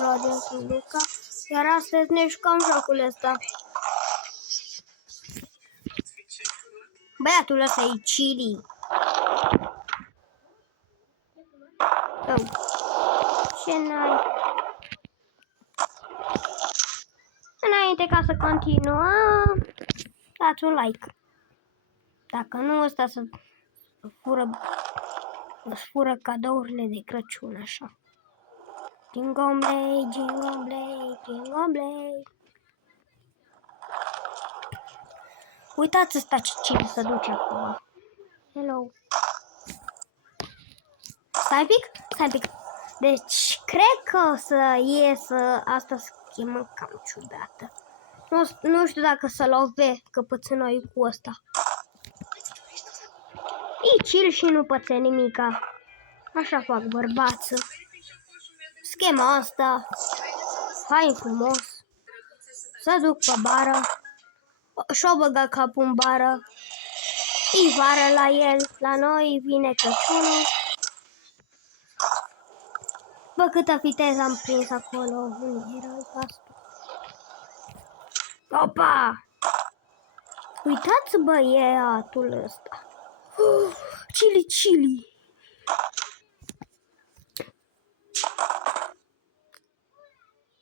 Roger și Luca, iar astăzi ne jucăm jocul ăsta. Băiatul ăsta e Chili. Oh. Ce n-ai? Înainte ca să continuăm, dați un like. Dacă nu, ăsta să fură cadourile de Crăciun, așa. Jingle Blade, Jingle Blade, Jingle Blade. Uitați ăsta ce se duce acum. Hello. Stai un pic. Deci, cred că o să iesă asta schemă cam ciudată. Nu știu dacă să love căpățânoi cu ăsta. E chill și nu pățe nimica. Așa fac bărbață. Schema asta. Hai frumos. Să duc pe bară. Și-o băga capul în bară. E vară la el. La noi vine Crăciunul. Bă, câtă viteză am prins acolo. Unde era pastul? Opa! Uitați băiatul ăsta. Chili.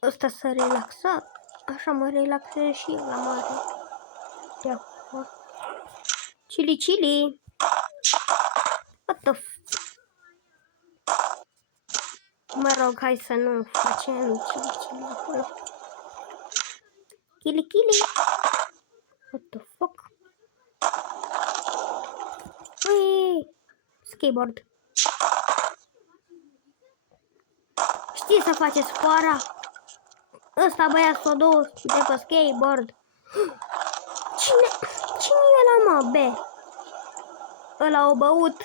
Ăsta s-a relaxat. Așa mă relaxez și eu la mare. De acum. Chili. What the f... Mă rog, hai să nu facem chili acolo. Chili. What the fuck? Ui, skateboard. Știi să faceți foara? Ăsta băiat s-o dus de pe skateboard. Cine e ăla, mă, be? Ăla o băut.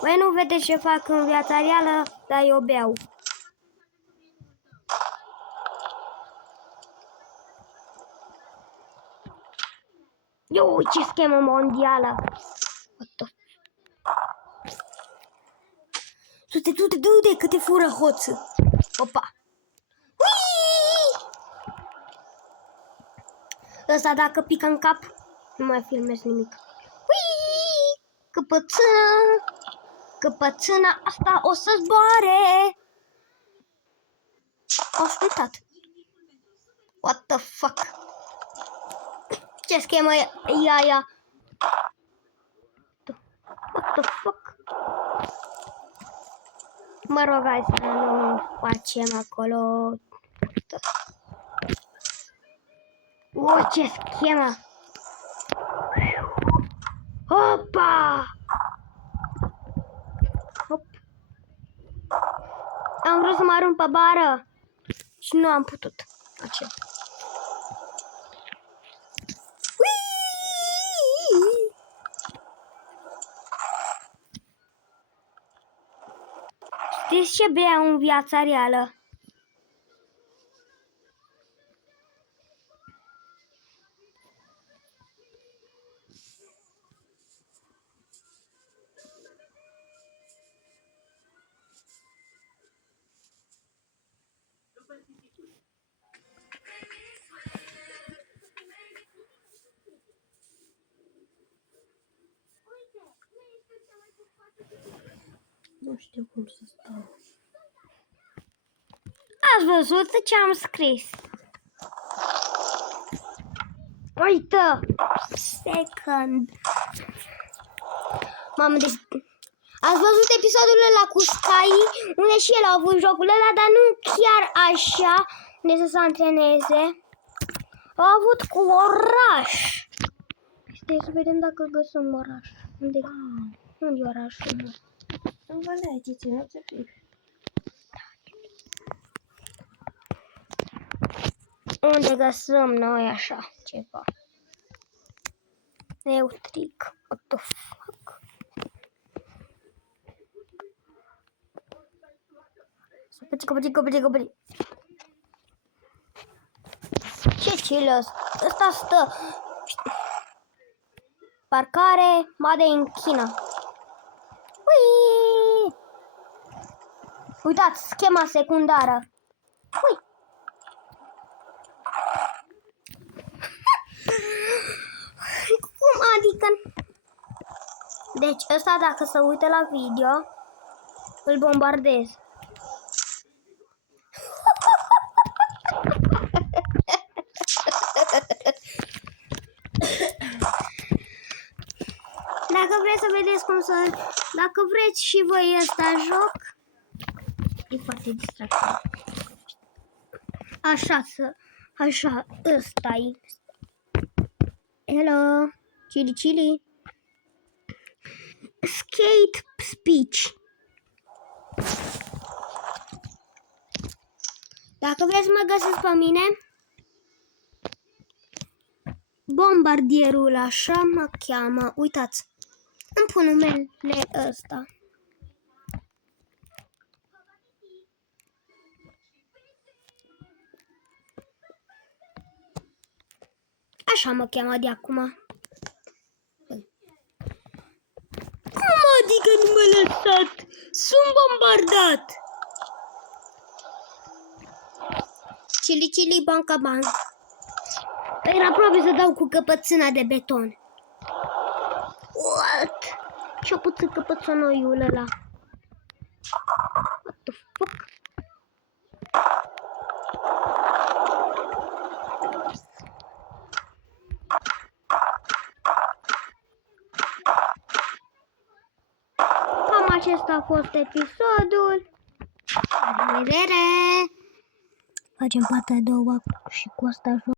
Băi, nu vedeți ce fac în viața reală, dar eu beau. Eu, ce schemă mondială! Du-te, că te fură hoță! Opa! Ui! Ăsta dacă pică în cap, nu mai filmez nimic. Ui! Căpățâna asta o să zboare! Am uitat. What the fuck? Ce schemă e aia? What the fuck? Mă rog, hai să nu facem acolo. Ce schemă! Opa! Hop. Am vrut să mă arunc pe bară și nu am putut face. Știți ce beau în viața reală? Nu știu cum să stau. Ați văzut ce am scris? Uite! Second. Mamă, deci... Ați văzut episodul ăla cu Sky, unde și el a avut jocul ăla, dar nu chiar așa, unde să se antreneze. A avut cu oraș. Stai să vedem dacă găsim oraș. Unde e orașul? Nu vă legeți, nu să fiu. Unde găsăm noi așa ceva? Neutric. What the fuck? Căpăci. Ce chill ăsta stă? Parcare Made in China. Ui! Uitați, schema secundară. Ui. Cum adică? Deci ăsta dacă se uită la video, îl bombardez. Dacă vreți să vedeți cum să... Dacă vreți și voi ăsta joc, e foarte distractiv. Așa, ăsta-i. Hello, chili. Skate speech. Dacă vreți să mă găsiți pe mine, bombardierul, așa mă cheamă. Uitați, îmi pun numele ăsta. Așa mă cheamă de acum. Cum adică nu m-a lăsat? Sunt bombardat! Chili, banca. Era aproape să dau cu căpățâna de beton. What? Și-a putut căpățănoiul ăla. What the fuck? Cam acesta a fost episodul. La revedere! Facem partea a doua și cu asta joc.